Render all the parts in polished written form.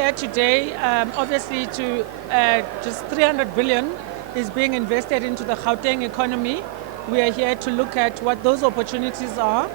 here today, obviously, to just 300 billion is being invested into the Gauteng economy. We are here to look at what those opportunities are,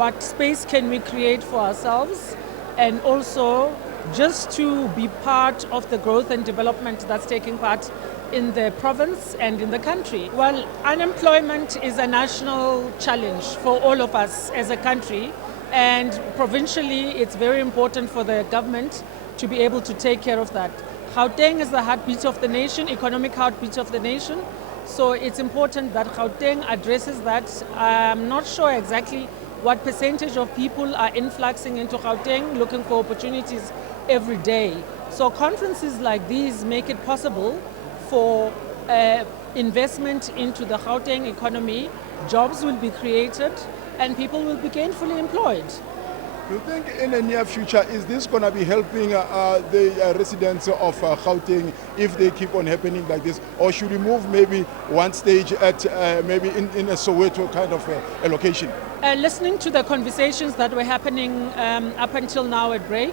what space can we create for ourselves, and also just to be part of the growth and development that's taking part in the province and in the country. Well, unemployment is a national challenge for all of us as a country, and provincially it's very important for the government to be able to take care of that. Gauteng is the heartbeat of the nation, economic heartbeat of the nation, so it's important that Gauteng addresses that. I'm not sure exactly what percentage of people are influxing into Gauteng looking for opportunities every day. So conferences like these make it possible for investment into the Gauteng economy, jobs will be created, and people will be gainfully employed. Do you think in the near future, is this going to be helping the residents of Gauteng if they keep on happening like this? Or should we move maybe one stage at maybe in a Soweto kind of a location? Listening to the conversations that were happening up until now at break,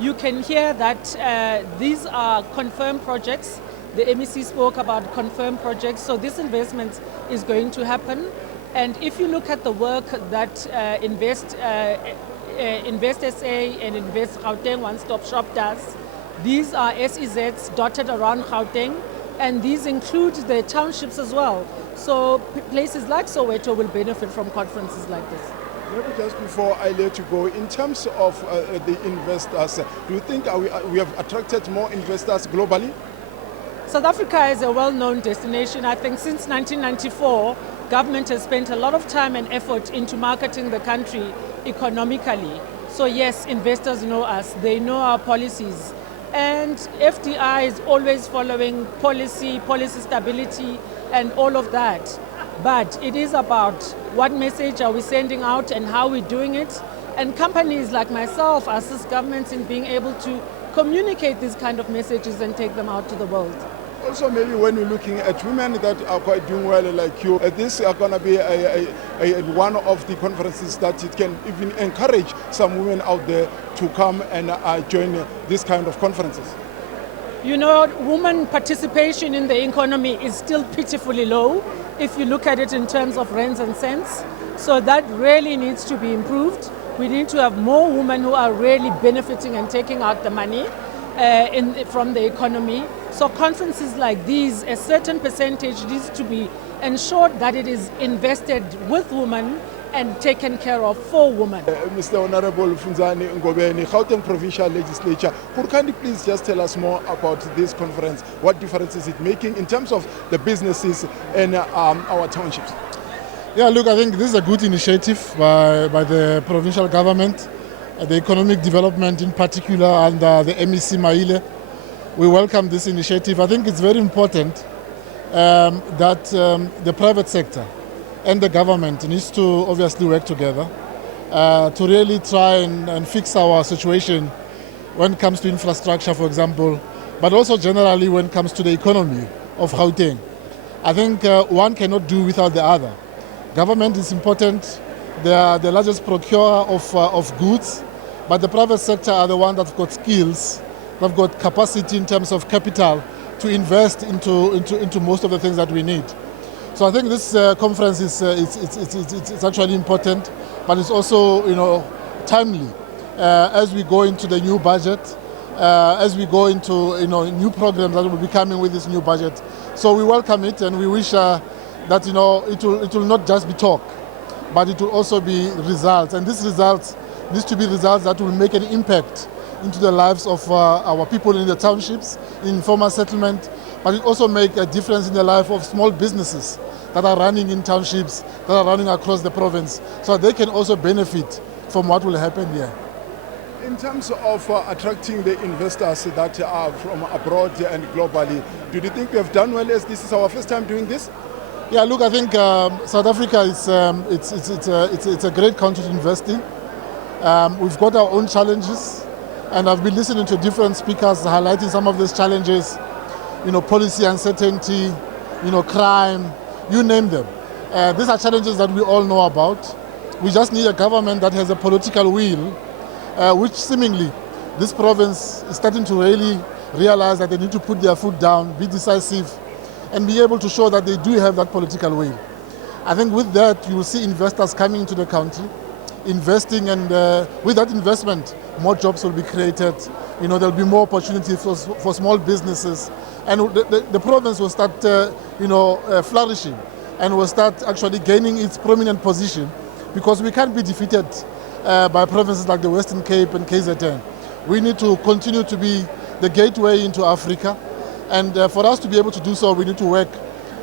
you can hear that these are confirmed projects. The MEC spoke about confirmed projects, so this investment is going to happen. And if you look at the work that Invest SA and Invest Gauteng One Stop Shop does, these are SEZs dotted around Gauteng, and these include the townships as well. So places like Soweto will benefit from conferences like this. Maybe just before I let you go, in terms of the investors, do you think we have attracted more investors globally? South Africa is a well-known destination. I think since 1994, government has spent a lot of time and effort into marketing the country economically. So yes, investors know us, they know our policies. And FDI is always following policy stability and all of that. But it is about what message are we sending out and how we're doing it. And companies like myself assist governments in being able to communicate these kind of messages and take them out to the world. Also, maybe when you're looking at women that are quite doing well like you, this is going to be one of the conferences that it can even encourage some women out there to come and join this kind of conferences. You know, women participation in the economy is still pitifully low if you look at it in terms of rands and cents. So that really needs to be improved. We need to have more women who are really benefiting and taking out the money from the economy. So conferences like these, a certain percentage needs to be ensured that it is invested with women and taken care of for women. Mr. Honorable Funzi Ngobeni, Gauteng Provincial Legislature, could kindly please just tell us more about this conference? What difference is it making in terms of the businesses and our townships? Yeah, look, I think this is a good initiative by the provincial government, the economic development in particular, and the MEC Maile. We welcome this initiative. I think it's very important that the private sector and the government needs to obviously work together to really try and fix our situation when it comes to infrastructure, for example, but also generally when it comes to the economy of Gauteng. I think one cannot do without the other. Government is important. They are the largest procurer of goods, but the private sector are the ones that have got skills, they've got capacity in terms of capital to invest into most of the things that we need. So I think this conference is it's actually important, but it's also timely as we go into the new budget, as we go into new programs that will be coming with this new budget. So we welcome it, and we wish that it will not just be talk, but it will also be results. And these results needs to be results that will make an impact into the lives of our people in the townships, in informal settlement, but it also make a difference in the life of small businesses that are running in townships, that are running across the province, so they can also benefit from what will happen here. In terms of attracting the investors that are from abroad and globally, do you think we have done well, as this is our first time doing this? Yeah, look, I think South Africa is it's a great country to invest in. We've got our own challenges, and I've been listening to different speakers highlighting some of these challenges, policy uncertainty, crime, you name them. These are challenges that we all know about. We just need a government that has a political will, which seemingly this province is starting to really realize that they need to put their foot down, be decisive, and be able to show that they do have that political will. I think with that, you will see investors coming into the country, investing, and with that investment, more jobs will be created. You know, there'll be more opportunity for small businesses, and the province will start, flourishing, and will start actually gaining its prominent position, because we can't be defeated by provinces like the Western Cape and KZN. We need to continue to be the gateway into Africa, and for us to be able to do so, we need to work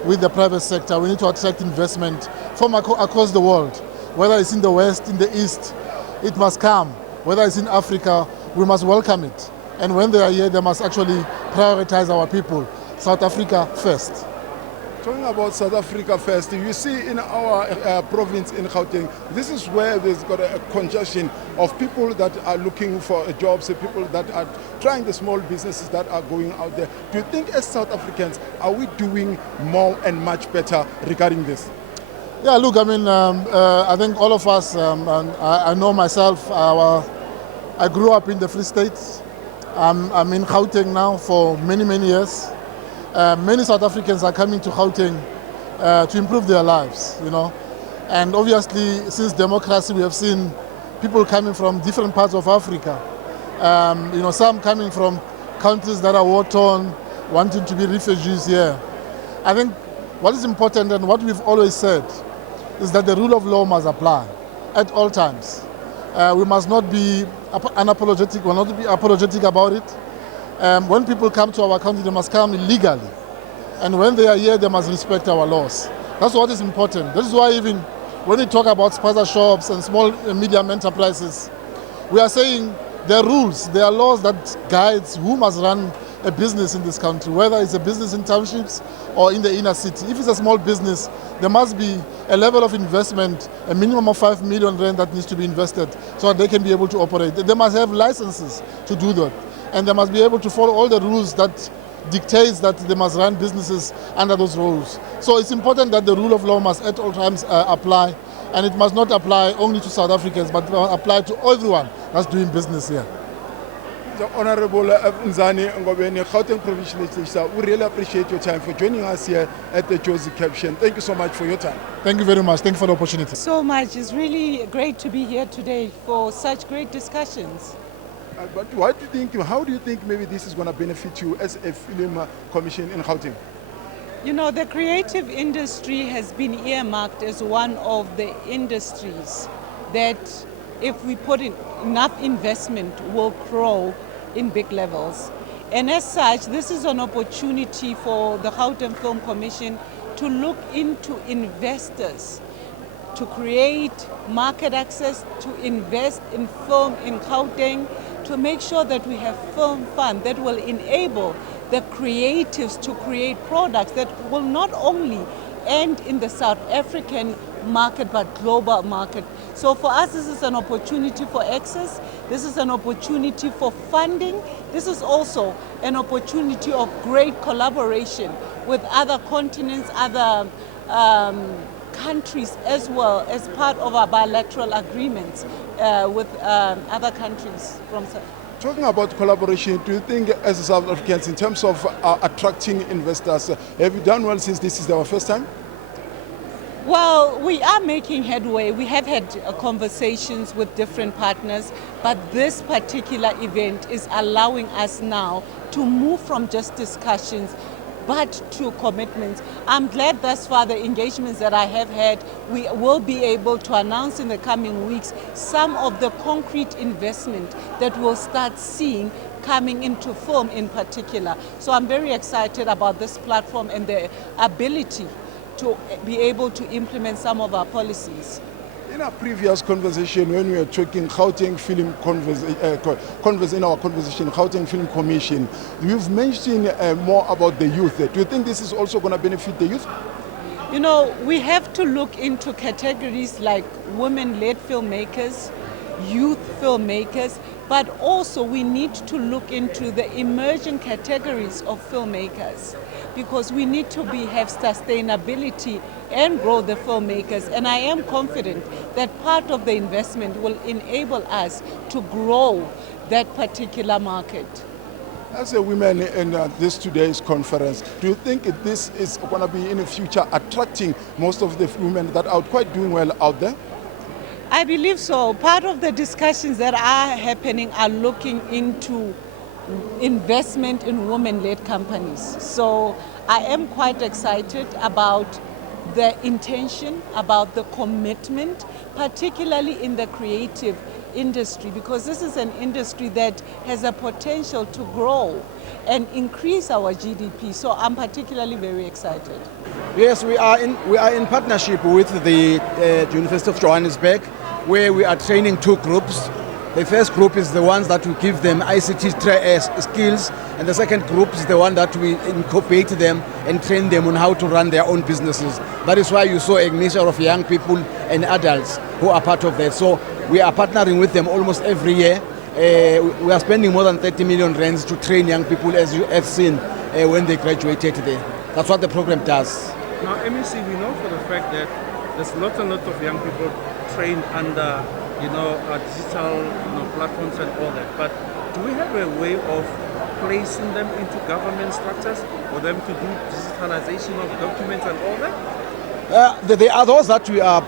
with the private sector. We need to attract investment from across the world, whether it's in the West, in the East, it must come. Whether it's in Africa, we must welcome it. And when they are here, they must actually prioritize our people. South Africa first. Talking about South Africa first, you see in our province in Gauteng, this is where there's got a congestion of people that are looking for jobs, people that are trying the small businesses that are going out there. Do you think as South Africans, are we doing more and much better regarding this? Yeah, look, I mean, I think all of us, and I know myself, I grew up in the Free State. I'm in Gauteng now for many, many years. Many South Africans are coming to Gauteng to improve their lives, you know. And obviously, since democracy, we have seen people coming from different parts of Africa. Some coming from countries that are war-torn, wanting to be refugees here. I think what is important and what we've always said is that the rule of law must apply at all times. We must not be unapologetic, we must not be apologetic about it. When people come to our country, they must come legally. And when they are here, they must respect our laws. That's what is important. This is why even when we talk about spaza shops and small and medium enterprises, we are saying there are rules, there are laws that guides who must run a business in this country, whether it's a business in townships or in the inner city. If it's a small business, there must be a level of investment, a minimum of 5 million rand that needs to be invested so that they can be able to operate. They must have licenses to do that. And they must be able to follow all the rules that dictates that they must run businesses under those rules. So it's important that the rule of law must at all times apply, and it must not apply only to South Africans, but apply to everyone that's doing business here. The Honorable Ngobeni, Gauteng Provincial Legislature, we really appreciate your time for joining us here at the Jozi Captions. Thank you so much for your time. Thank you very much. Thank you for the opportunity. So much. It's really great to be here today for such great discussions. But how do you think maybe this is going to benefit you as a film commission in Gauteng? You know, the creative industry has been earmarked as one of the industries that, if we put in enough investment, will grow in big levels. And as such, this is an opportunity for the Gauteng Film Commission to look into investors, to create market access, to invest in film in Gauteng, to make sure that we have film fund that will enable the creatives to create products that will not only end in the South African market but global market. So for us, this is an opportunity for access, this is an opportunity for funding, this is also an opportunity of great collaboration with other continents, other countries, as well as part of our bilateral agreements with other countries from South. Talking about collaboration, do you think as South Africans, in terms of attracting investors, have you done well since this is our first time? Well, we are making headway. We have had conversations with different partners, but this particular event is allowing us now to move from just discussions but to commitments. I'm glad thus far the engagements that I have had, we will be able to announce in the coming weeks some of the concrete investment that we'll start seeing coming into film in particular. So I'm very excited about this platform and the ability to be able to implement some of our policies. In our previous conversation, when we were talking Gauteng Film Gauteng Film Commission, you've mentioned more about the youth. Do you think this is also going to benefit the youth? You know, we have to look into categories like women-led filmmakers, youth filmmakers, but also we need to look into the emerging categories of filmmakers, because we need to have sustainability and grow the filmmakers. And I am confident that part of the investment will enable us to grow that particular market. As a woman in this today's conference, do you think this is going to be in the future attracting most of the women that are quite doing well out there? I believe so. Part of the discussions that are happening are looking into investment in women-led companies. So I am quite excited about the intention, about the commitment, particularly in the creative industry, because this is an industry that has a potential to grow and increase our GDP. So I'm particularly very excited. Yes, we are in partnership with the University of Johannesburg, where we are training two groups. The first group is the ones that we give them ICT skills, and the second group is the one that we incorporate them and train them on how to run their own businesses. That is why you saw a mixture of young people and adults who are part of that. So we are partnering with them almost every year. We are spending more than 30 million rands to train young people, as you have seen when they graduated there. That's what the program does. Now, MEC, we know for the fact that there's lots and lots of young people trained under digital platforms and all that. But do we have a way of placing them into government structures for them to do digitalization of documents and all that? There are those that we are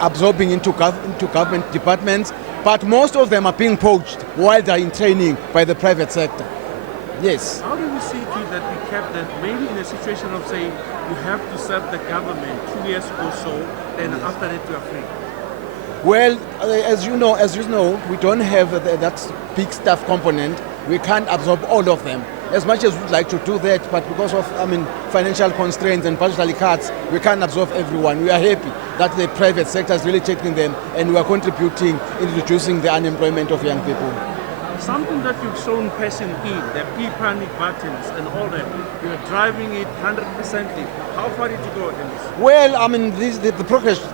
absorbing into government departments, but most of them are being poached while they are in training by the private sector. Yes. How do we see to it that we kept that maybe in a situation of saying you have to serve the government 2 years or so, then after that you are free? Well, as you know, we don't have that big staff component. We can't absorb all of them. As much as we'd like to do that, but because of financial constraints and budgetary cuts, we can't absorb everyone. We are happy that the private sector is really taking them, and we are contributing in reducing the unemployment of young people. Something that you've shown passion in, the panic buttons and all that, you're driving it 100%. How far did you go in this? Well,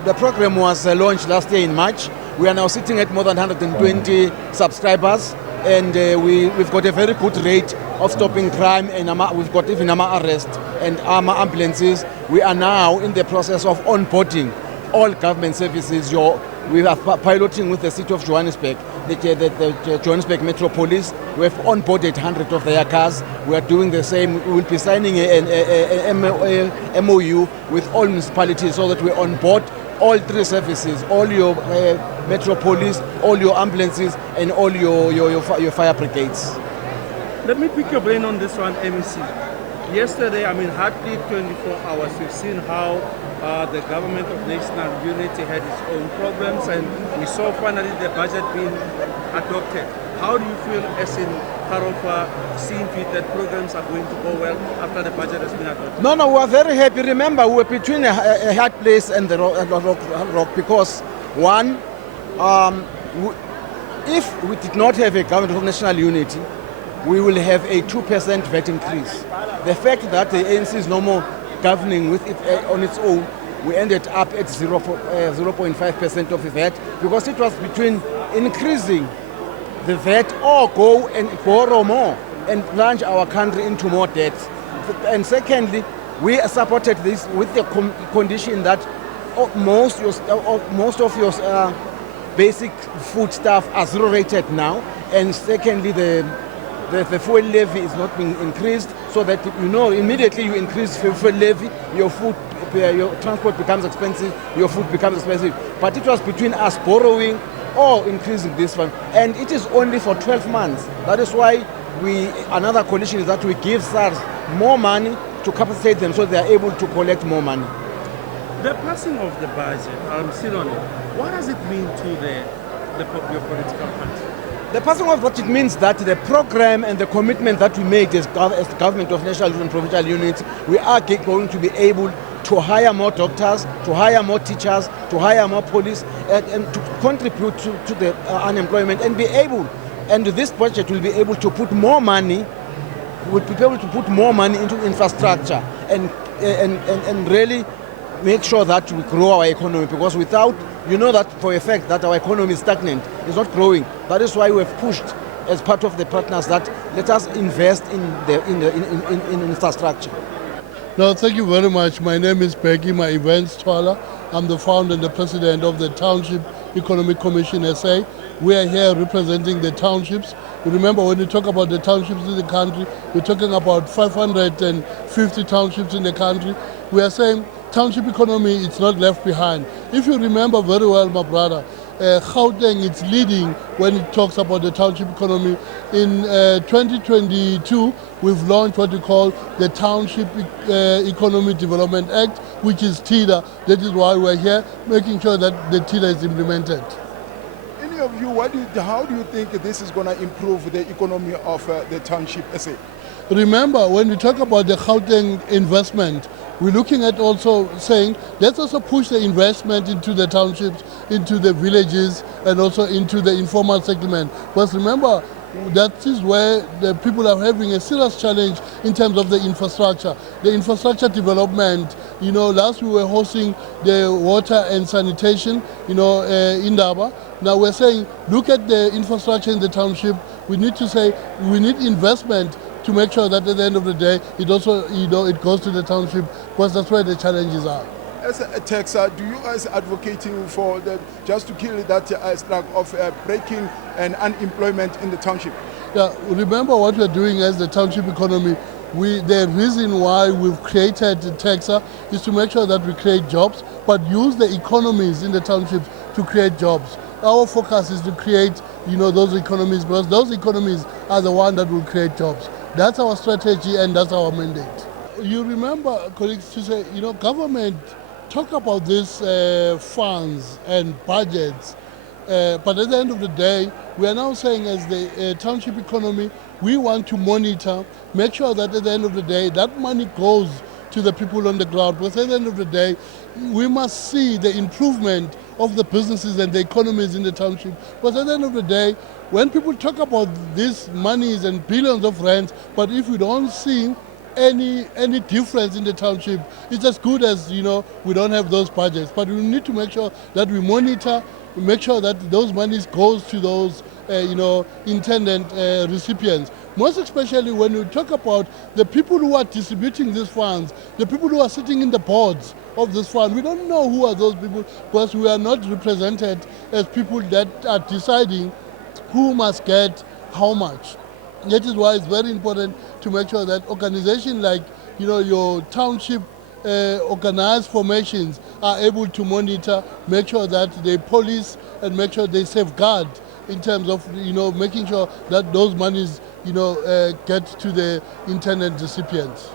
the program was launched last year in March. We are now sitting at more than 120 subscribers, and we've got a very good rate of stopping crime, and we've got even arrests and ambulances. We are now in the process of onboarding all government services. We are piloting with the city of Johannesburg, the Johannesburg Metropolis. We have onboarded 100 of their cars. We are doing the same. We will be signing an MOU with all municipalities so that we onboard all three services, all your Metropolis, all your ambulances, and all your fire brigades. Let me pick your brain on this one, MEC. Yesterday, hardly 24 hours, we've seen how the government of national unity had its own problems, and we saw finally the budget being adopted. How do you feel as in Karofa, seeing to it that programs are going to go well after the budget has been adopted? No, we are very happy. Remember, we were between a hard place and the rock because, one, if we did not have a government of national unity, we will have a 2% VAT increase. The fact that the ANC is no more governing with it on its own, we ended up at 0.5% of the VAT, because it was between increasing the VAT or go and borrow more and plunge our country into more debt. And secondly, we supported this with the condition that most of your basic food stuff are zero rated now, and secondly, the fuel levy is not being increased, so that immediately you increase fuel levy, your transport becomes expensive, your food becomes expensive. But it was between us borrowing or increasing this one, and it is only for 12 months. That is why another condition is that we give SARS more money to compensate them so they are able to collect more money. The passing of the budget, I'm still on it. What does it mean to your political party? The passing of what it means that the program and the commitment that we made as the government of national and provincial units, we are going to be able to hire more doctors, to hire more teachers, to hire more police, and to contribute to the unemployment and this budget will be able to put more money, into infrastructure and really make sure that we grow our economy, because without, you know that for a fact that our economy is stagnant, it's not growing. That is why we have pushed as part of the partners that let us invest in infrastructure. No, thank you very much. My name is Bheki, my events Twala. I'm the founder and the president of the Township Economic Commission SA. We are here representing the townships. Remember, when you talk about the townships in the country, we're talking about 550 townships in the country. We are saying township economy is not left behind. If you remember very well, my brother, Gauteng is leading when it talks about the township economy. In 2022, we've launched what we call the Township Economy Development Act, which is TIDA. That is why we're here, making sure that the TIDA is implemented. In your view, how do you think this is going to improve the economy of the township SA? Remember, when we talk about the Gauteng investment, we're looking at also saying, let's also push the investment into the townships, into the villages, and also into the informal segment. But remember, that is where the people are having a serious challenge in terms of the infrastructure. The infrastructure development, you know, last we were hosting the water and sanitation, you know, in Nawa. Now we're saying, look at the infrastructure in the township. We need to say, we need investment to make sure that at the end of the day, it also, you know, it goes to the township, because that's where the challenges are. As a Tecsa, do you guys advocating for just to kill that struggle of breaking and unemployment in the township? Yeah, remember what we're doing as the township economy. The reason why we've created Tecsa is to make sure that we create jobs, but use the economies in the townships to create jobs. Our focus is to create, you know, those economies, because those economies are the ones that will create jobs. That's our strategy and that's our mandate. You remember, colleagues, to say, you know, government talk about these funds and budgets, but at the end of the day, we are now saying as the township economy, we want to monitor, make sure that at the end of the day, that money goes to the people on the ground. Because at the end of the day, we must see the improvement of the businesses and the economies in the township. Because at the end of the day, when people talk about these monies and billions of rands, but if we don't see any difference in the township, it's as good as, you know, we don't have those budgets. But we need to make sure that we monitor, make sure that those monies goes to those you know, intended recipients. Most especially when we talk about the people who are distributing these funds, the people who are sitting in the boards of this fund. We don't know who are those people, because we are not represented as people that are deciding who must get how much. That is why it's very important to make sure that organizations like, you know, your township organized formations are able to monitor, make sure that they police and make sure they safeguard in terms of, you know, making sure that those monies, you know, get to the intended recipients.